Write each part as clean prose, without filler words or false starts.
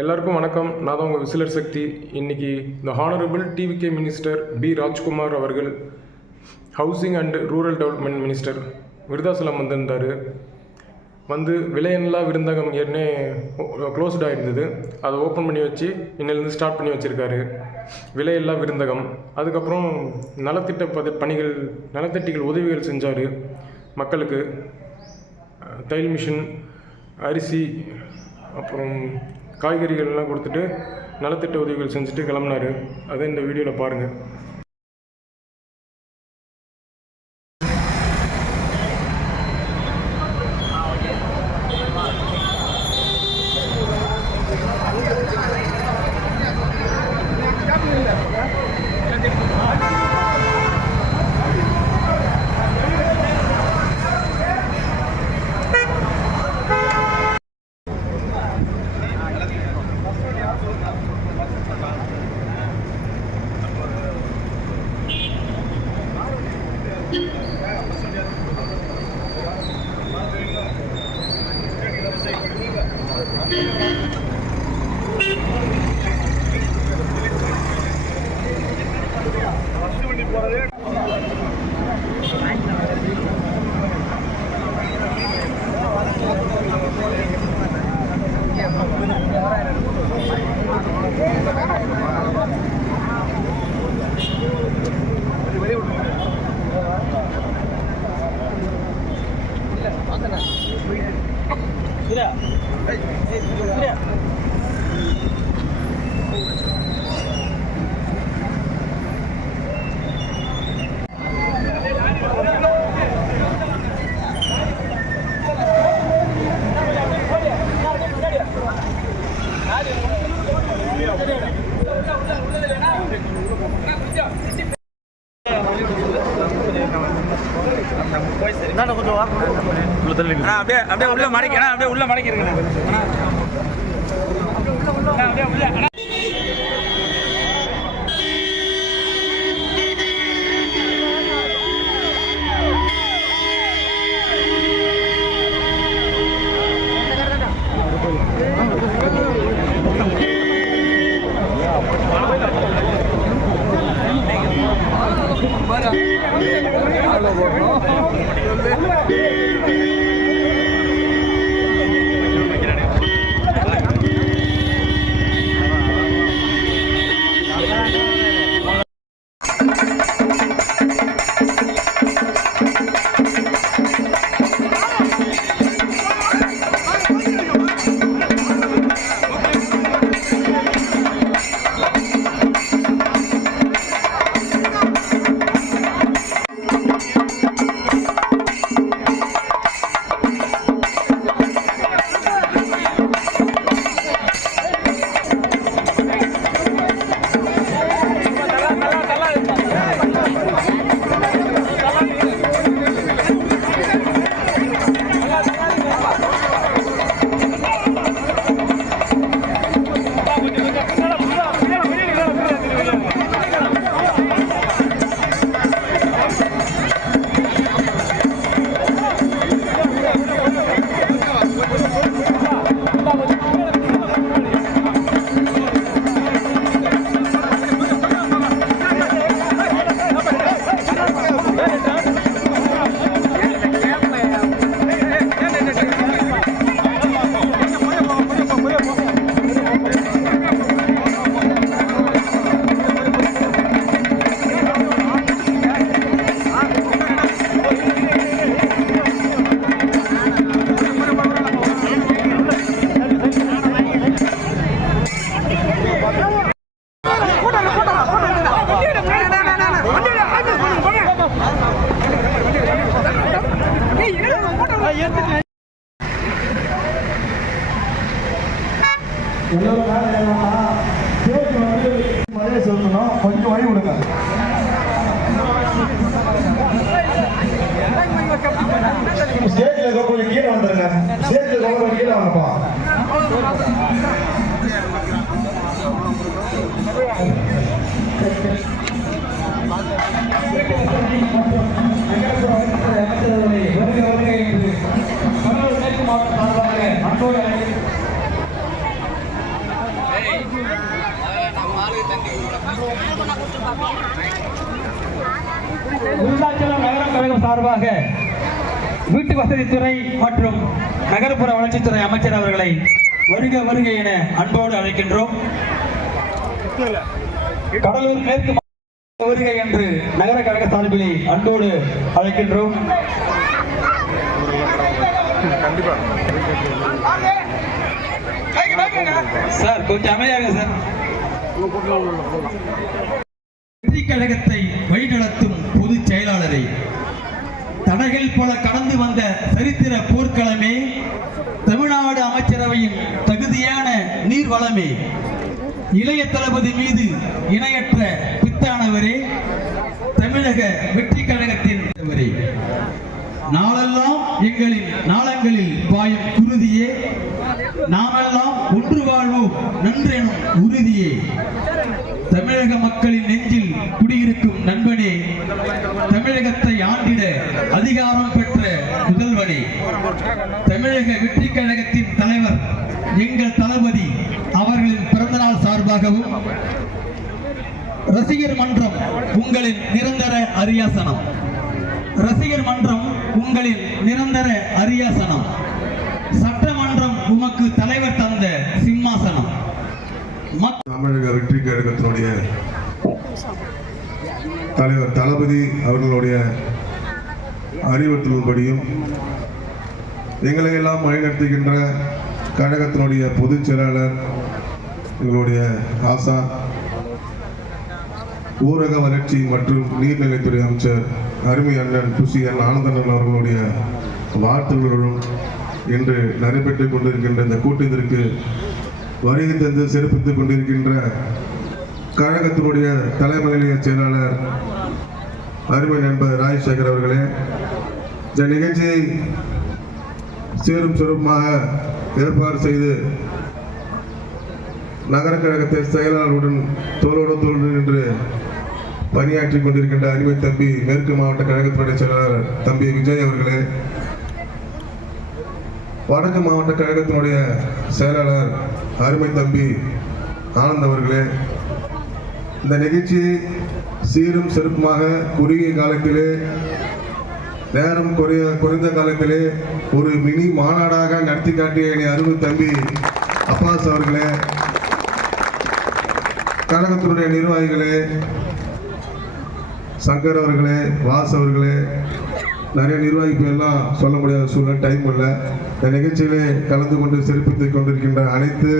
எல்லாருக்கும் வணக்கம். நான் தான் உங்கள் விசிலர் சக்தி. இன்றைக்கி இந்த honourable TVK minister P Rajkumar அவர்கள் housing and rural development minister Virudhachalam வந்திருந்தார். வந்து விலையில்லா விருந்தகம் ஏற்கனவே க்ளோஸ்டாக இருந்தது, அதை ஓப்பன் பண்ணி வச்சு இன்னிலேருந்து ஸ்டார்ட் பண்ணி வச்சுருக்காரு விலையில்லா விருந்தகம். அதுக்கப்புறம் நலத்திட்ட பணிகள் நலத்திட்டங்கள் உதவிகள் செஞ்சார் மக்களுக்கு. தையல் மிஷின், அரிசி, அப்புறம் காய்கறிகள்லாம் கொடுத்துட்டு நலத்திட்ட உதவிகள் செஞ்சுட்டு கிளம்புனார். அதை இந்த வீடியோவில் பாருங்கள். அப்படியே உள்ள மடக்கி அப்படியே உள்ள மடக்கி இருக்குண்ணா. அப்படியே உள்ள சொல்லணும். கொஞ்சம் வழி விடுங்க. ஸ்டேஜ்ல கொஞ்சம் கீழே வந்துருங்க. ஸ்டேஜ்ல கொஞ்சம் கீழே வாங்கப்பா. சார்பாக வீட்டு வசதித்துறை மற்றும் நகர்ப்புற வளர்ச்சித்துறை அமைச்சர் அவர்களை வருக வருக என அன்போடு அழைக்கின்றோம். கடலூர் மேற்கு வருகை என்று நகர கழக சார்பிலே அன்போடு அழைக்கின்றோம். சார் கொஞ்சம் அமைதியாக சார். வெற்றி கழகத்தை வழிநடத்தும் பொதுச் செயலாளரை, தடைகள் போல கடந்து வந்த சரித்திர போர்க்களமே, தமிழ்நாடு அமைச்சரவையின் தகுதியான நீர்வளமே, இளைய தளபதி மீது இணையற்ற பித்தானவரே, தமிழக வெற்றி கழகத்தின் நாளெல்லாம் எங்களின் நாளங்களில் பாயும் குருதியே, நாமெல்லாம் ஒன்று வாழ்வோம் நன்றெனும் உறுதியே, தமிழக மக்களின் நெஞ்சில் குடியிருக்கும் நண்பனே, தமிழகத்தை ஆண்டிட அதிகாரம் பெற்ற முதல்வனே, தமிழக வெற்றி கழகத்தின் தலைவர் எங்கள் தளபதி அவர்களின் பிறந்தநாள் சார்பாகவும் ரசிகர் மன்றம் உங்களின் நிரந்தர அரியாசனம், ரசிகர் மன்றம் உங்களின் நிரந்தர அரியாசனம், சட்டமன்றம் உமக்கு தலைவர் தந்த சிம்மாசனம். தமிழக வெற்றி கழகத்தினுடைய தலைவர் தளபதி அவர்களுடைய அறிவுறுத்தலின்படியும் எங்களை எல்லாம் வழிநடத்துகின்ற கழகத்தினுடைய பொதுச் செயலாளர் எங்களுடைய ஆசா, ஊரக வளர்ச்சி மற்றும் நீர்நிலைத்துறை அமைச்சர் அருமை அண்ணன் புசியன் ஆனந்தன் அவர்களுடைய வாழ்த்துகளுடன் இன்று நடைபெற்றுக் கொண்டிருக்கின்ற இந்த கூட்டத்திற்கு வருகை தந்து சிறப்பித்துக் கொண்டிருக்கின்ற கழகத்தினுடைய தலைமை நிலைய செயலாளர் அருமை நண்பர் ராஜசேகர் அவர்களே, இந்த நிகழ்ச்சியை சீரும் சிறப்புமாக ஏற்பாடு செய்து நகர கழகத்தை செயலாளருடன் தோளோடு தோள் நின்று பணியாற்றிக் கொண்டிருக்கின்ற அருமை தம்பி மேற்கு மாவட்ட கழகத்தினுடைய செயலாளர் தம்பி விஜய் அவர்களே, வடக்கு மாவட்ட கழகத்தினுடைய செயலாளர் அருமை தம்பி ஆனந்த் அவர்களே, இந்த நிகழ்ச்சியை சீரும் சிறப்புமாக குறுகிய காலத்திலே, நேரம் குறைந்த காலத்திலே ஒரு மினி மாநாடாக நடத்தி காட்டிய என் அருமை தம்பி அப்பாஸ் அவர்களே, கழகத்தினுடைய நிர்வாகிகளே, சங்கர் அவர்களே, வாஸ் அவர்களே, நிறைய நிர்வாகிகள் எல்லாம் சொல்ல முடியாத சூழ்நிலை, டைம் இல்லை. இந்த நிகழ்ச்சியிலே கலந்து கொண்டு சிறப்பித்துக் கொண்டிருக்கின்ற அனைத்து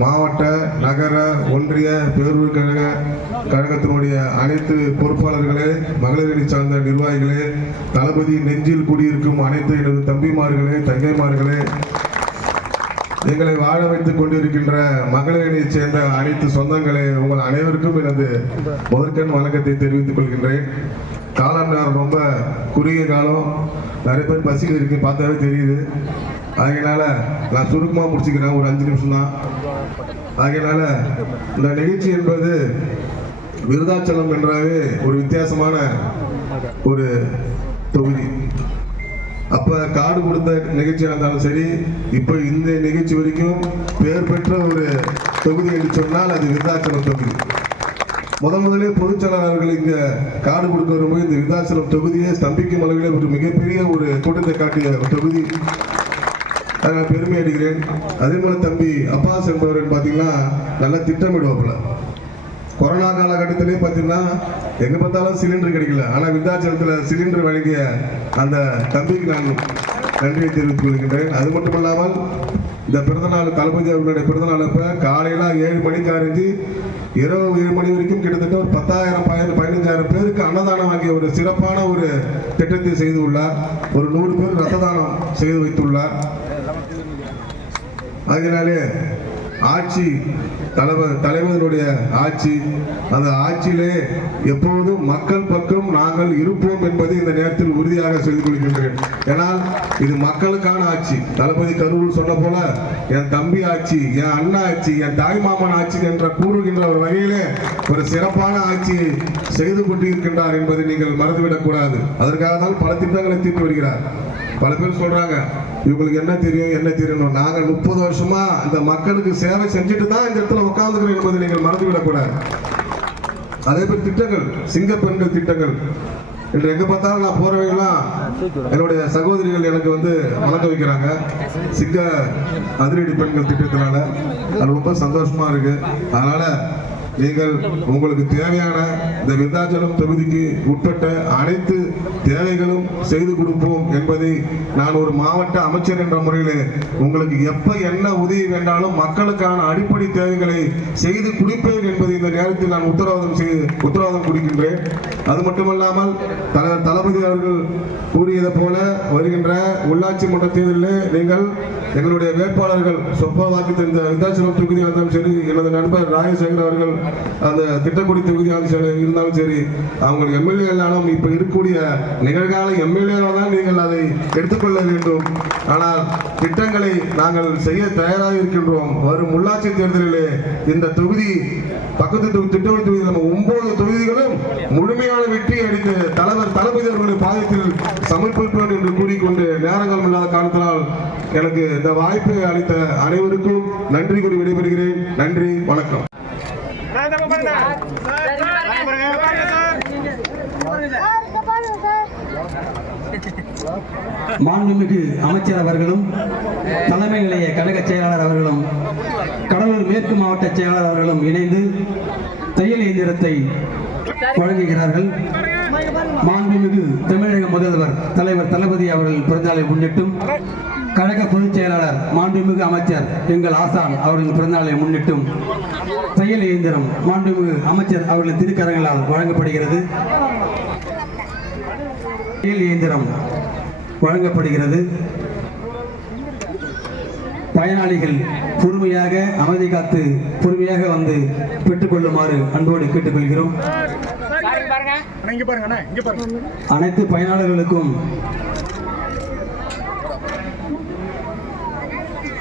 மாவட்ட, நகர, ஒன்றிய, பேரூர் கழகத்தினுடைய அனைத்து பொறுப்பாளர்களே, மகளிரணி சார்ந்த நிர்வாகிகளே, தளபதி நெஞ்சில் குடியிருக்கும் அனைத்து எனது தம்பிமார்களே, தங்கைமார்களே, எங்களை வாழ வைத்துக் கொண்டிருக்கின்ற மகளிரணியைச் சேர்ந்த அனைத்து சொந்தங்களே, உங்கள் அனைவருக்கும் எனது முதற்கண் வணக்கத்தை தெரிவித்துக் கொள்கின்றேன். காலம் நேரம் ரொம்ப குறுகிய காலம், நிறைய பேர் பசியில் இருக்கு, பார்த்தாவே தெரியுது. அதனால நான் சுருக்கமாக முடிச்சுக்கிறேன், ஒரு 5 நிமிஷம் தான். அதனால இந்த நிகழ்ச்சி என்பது விருதாச்சலம் என்றாவே ஒரு வித்தியாசமான ஒரு தொகுதி. அப்ப காடு கொடுத்த நிகழ்ச்சியாக இருந்தாலும் சரி, இப்போ இந்த நிகழ்ச்சி வரைக்கும் பெயர் பெற்ற ஒரு தொகுதி என்று சொன்னால் அது விருதாச்சலம் தொகுதி. முதலே பொதுச் செயலாளர்கள் இங்க காடு கொடுக்க வரும்போது இந்த விருதாச்சலம் தொகுதியை ஸ்தம்பிக்கும் அளவில் ஒரு மிகப்பெரிய ஒரு கூட்டத்தை காட்டிய தொகுதி. அதை நான் பெருமை அடைகிறேன். அதே போல தம்பி அப்பாஸ் என்பவர் பார்த்தீங்கன்னா நல்லா திட்டமிடுவாப்புல. கொரோனா காலகட்டத்திலே பார்த்தீங்கன்னா எங்க பார்த்தாலும் சிலிண்டர் கிடைக்கல, ஆனால் விருதாச்சலத்தில் சிலிண்டர் வழங்கிய அந்த தம்பிக்கு நான் நன்றியை தெரிவித்துக் கொள்கின்றேன். அது மட்டும் இல்லாமல் இந்த பிறந்தநாள் தளபதி அவர்களுடைய பிறந்தநாள் அப்ப காலையில 7 மணிக்கு ஆரம்பிச்சு இரவு 7 மணி வரைக்கும் கிட்டத்தட்ட ஒரு 10,000 15,000 பேருக்கு அன்னதானம் வாங்கிய ஒரு சிறப்பான ஒரு திட்டத்தை செய்து உள்ளார். ஒரு 100 பேர் ரத்த தானம் செய்து வைத்துள்ளார். அதனாலே ஆட்சி தலைவர்களுடைய ஆட்சி, அந்த ஆட்சியிலே எப்போதும் மக்கள் பக்கம் நாங்கள் இருப்போம் என்பதை இந்த நேரத்தில் உறுதியாக சொல்லிக் கொள்கின்றேன். ஏனால் இது மக்களுக்கான ஆட்சி. தளபதி கரூர் சொன்ன போல என் தம்பி ஆட்சி, என் அண்ணா ஆட்சி, என் தாய் மாமன் ஆட்சி என்ற கூறுகின்ற ஒரு வகையிலே ஒரு சிறப்பான ஆட்சியை செய்து கொண்டிருக்கின்றார் என்பதை நீங்கள் மறந்துவிடக் கூடாது. அதற்காக தான் பல திட்டங்களை தீர்த்து வருகிறார். பல பேர் சொல்றாங்க இவங்களுக்கு என்ன தெரியும். நாங்கள் 30 வருஷமா இந்த மக்களுக்கு சேவை செஞ்சுட்டு தான் இந்த இடத்துல உட்கார்ந்துக்கிறோம் என்பதை நீங்கள் மறந்துவிடக் கூடாது. அதே போல் திட்டங்கள், சிங்க பெண்கள் திட்டங்கள், இன்று எங்கே பார்த்தாலும் நான் போகிறவங்கலாம் என்னுடைய சகோதரிகள் எனக்கு வந்து வணக்கம் வைக்கிறாங்க. சிங்க அதிரடி பெண்கள் திட்டத்தினால அது ரொம்ப சந்தோஷமாக இருக்குது. அதனால் நீங்கள் உங்களுக்கு தேவையான இந்த விருத்தாச்சலம் தொகுதிக்கு உட்பட்ட அனைத்து தேவைகளும் செய்து கொடுப்போம் என்பதை நான் ஒரு மாவட்ட அமைச்சர் என்ற முறையில் உங்களுக்கு எப்ப என்ன உதவி வேண்டாலும் மக்களுக்கான அடிப்படை தேவைகளை செய்து கொடுப்பேன் என்பதை இந்த நேரத்தில் நான் உத்தரவாதம் கொடுக்கின்றேன். அது மட்டுமல்லாமல் தலைவர் தளபதி அவர்கள் கூறியதை போல வருகின்ற உள்ளாட்சி மன்ற தேர்தலில் நீங்கள் எங்களுடைய வேட்பாளர்கள் சொப்பா வாக்கு இந்த விருத்தாச்சலம் தொகுதியாக இருந்தாலும் சரி, எனது நண்பர் ராஜசேகர் அவர்கள் அந்த திட்டக்குடி தொகுதியாக இருந்தாலும் சரி, அவங்க எம்எல்ஏ எல்லாரும் இப்ப இருக்கக்கூடிய நிகழ்கால எம்எல்ஏவாக தான் நீங்கள் அதை எடுத்துக்கொள்ள வேண்டும். ஆனால் திட்டங்களை நாங்கள் செய்ய தயாராக இருக்கின்றோம். வரும் உள்ளாட்சி தேர்தலிலே இந்த தொகுதி பக்கத்து திட்டக்குடி தொகுதி நம்ம 9 தொகுதிகளும் முழுமையான வெற்றி அடித்து தலைவர் தளபதி அவர்களுடைய பாதத்தில் சமர்ப்பிப்பேன் என்று கூறிக்கொண்டு நேரங்கள் இல்லாத காரணத்தினால் எனக்கு இந்த வாய்ப்பை அளித்த அனைவருக்கும் நன்றி கூறி விடைபெறுகிறேன். நன்றி, வணக்கம். மாண்புமிகு அமைச்சர் அவர்களும் தலைமை நிலைய கழக செயலாளர் அவர்களும் கடலூர் மேற்கு மாவட்ட செயலாளர் அவர்களும் இணைந்து தையல் இயந்திரத்தை வழங்குகிறார்கள். மாண்புமிகு தமிழக முதல்வர் தலைவர் தளபதி அவர்கள் பிறந்தநாளை முன்னிட்டும் கழக பொதுச் செயலாளர் மாண்புமிகு அமைச்சர் எங்கள் ஆசான் அவர்களின் பிறந்தநாளை முன்னிட்டும் தையல் இயந்திரம் மாண்புமிகு அமைச்சர் அவர்களின் திருக்கரங்களால் வழங்கப்படுகிறது. தையல் இயந்திரம் வழங்கப்படுகிறது. பயனாளிகள் பொறுமையாக அமைதி காத்து பொறுமையாக வந்து பெற்றுக்கொள்ளுமாறு அன்போடு கேட்டுக்கொள்கிறோம். அனைத்து பயனாளர்களுக்கும்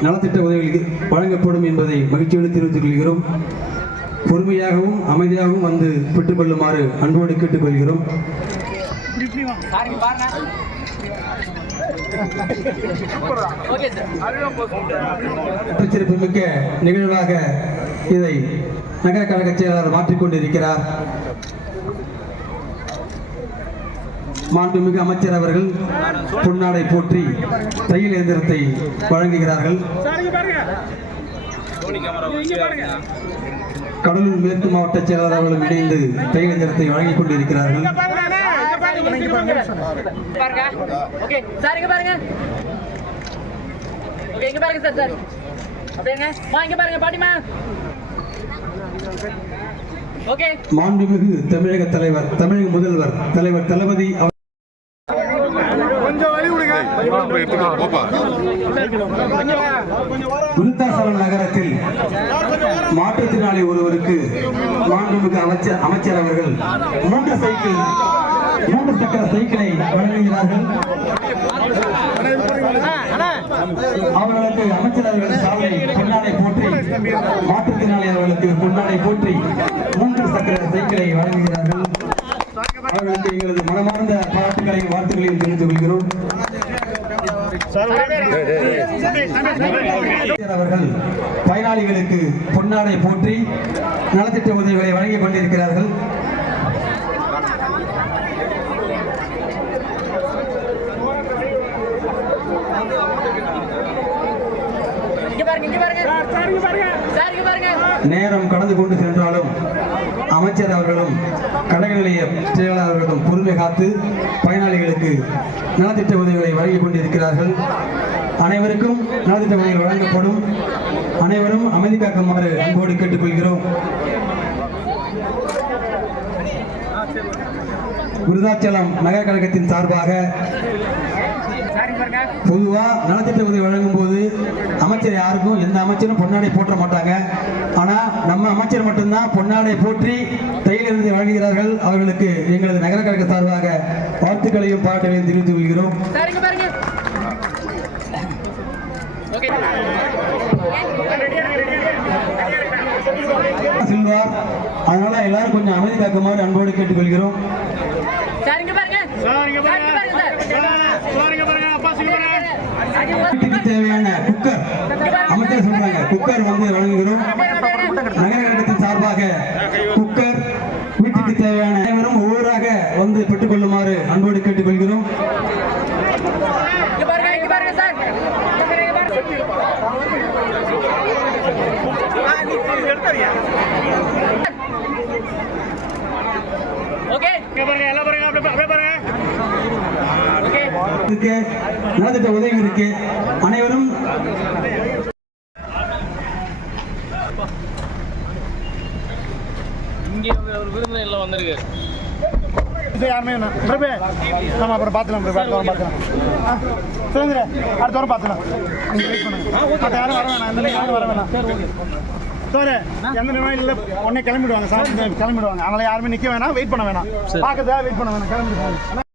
நலத்திட்ட உதவிகள் வழங்கப்படும் என்பதை மகிழ்ச்சியோடு தெரிவித்துக் கொள்கிறோம். பொறுமையாகவும் அமைதியாகவும் வந்து பெற்றுக்கொள்ளுமாறு அன்போடு கேட்டுக்கொள்கிறோம். சிறப்புமிக்க நிகழ்வாக இதை நகர கழக செயலாளர் மாற்றிக்கொண்டிருக்கிறார். மாண்புமிகு அமைச்சர் அவர்கள் பொன்னாடை போற்றி தையல் இயந்திரத்தை வழங்குகிறார்கள். கடலூர் மேற்கு மாவட்ட செயலாளர் அவர்களும் இணைந்து தையல் இயந்திரத்தை வழங்கிக் கொண்டிருக்கிறார்கள். மாண்புமிகு தமிழக தலைவர் தமிழக முதல்வர் தலைவர் தளபதி விருத்தாசலம் நகரத்தில் மாற்றுத்திறனாளி ஒருவருக்கு மாண்புமிகு அமைச்சர் அவர்கள் 3 சக்கர சைக்கிளை வழங்குகிறார்கள். அவர்களுக்கு அமைச்சர் அவர்கள் சாலை பொன்னாடை போற்றி மாற்றுத்திறனாளி அவர்களுக்கு பொன்னாடை போற்றி 3 சக்கர சைக்கிளை வழங்குகிறார்கள். அவர்களுக்கு எங்களது மனமார்ந்த பாராட்டுகளையும் வாழ்த்துக்களையும் தெரிவித்துக் கொள்கிறோம். அவர்கள் பயனாளிகளுக்கு பொன்னாடை போற்றி நலத்திட்ட உதவிகளை வழங்கிக் கொண்டிருக்கிறார்கள். நேரம் கடந்து கொண்டு சென்றாலும் அமைச்சர் அவர்களும் கழக நிலைய செயலாளர்களும் பொறுமை காத்து பயனாளிகளுக்கு நலத்திட்ட உதவிகளை வழங்கிக் கொண்டிருக்கிறார்கள். அனைவருக்கும் நலத்திட்ட உதவிகள் வழங்கப்படும். அனைவரும் அமைதி காக்குமாறு அன்போடு கேட்டுக்கொள்கிறோம். விருத்தாச்சலம் நகர கழகத்தின் சார்பாக பொதுவா நலத்திட்ட உதவி வழங்கும் போது அமைச்சர் யாருக்கும் எந்த அமைச்சரும் பொன்னாடை போற்ற மாட்டாங்க. ஆனா நம்ம அமைச்சர் மட்டும்தான் பொன்னாடை போற்றி தையிலிருந்து வழங்குகிறார்கள். அவர்களுக்கு எங்களது நகர கழக சார்பாக வாழ்த்துக்களையும் பாராட்டுகளையும் தெரிவித்துக் கொள்கிறோம். செல்வார், அதனால எல்லாரும் கொஞ்சம் அமைதி காக்குமாறு அன்போடு கேட்டுக்கொள்கிறோம். வீட்டுக்கு தேவையான குக்கர் அமைச்சர் சொல்றாங்க, குக்கர் வந்து வழங்குகிறோம். நகர கழகத்தின் சார்பாக குக்கர் வீட்டுக்கு தேவையான அனைவரும் ஒவ்வொருவராக வந்து பெற்றுக்கொள்ளுமாறு வருமாறு அன்போடு கேட்டுக்கொள்கிறோம். நலத்திட்ட உதவி இருக்கு. அனைவரும் இங்கே ஒரு விருந்தினர் எல்லாம் வந்திருக்காரு. யாருமே நம்ம அப்புறம் பார்த்துக்கலாம் சுரேந்திர அடுத்த வாரம் பார்த்துக்கலாம். வெயிட் பண்ணுங்க. மற்ற யாரும் வர வேணாம். எந்த யாரும் வர வேணாம். சோறு எந்த நிர்வாகம் இல்லை உடனே கிளம்பிடுவாங்க. சார் கிளம்பிடுவாங்க. அதனால யாருமே நிற்க வேணாம், வெயிட் பண்ண வேணாம். பார்க்கறதா வெயிட் பண்ண வேணாம், கிளம்பிடுவாங்க.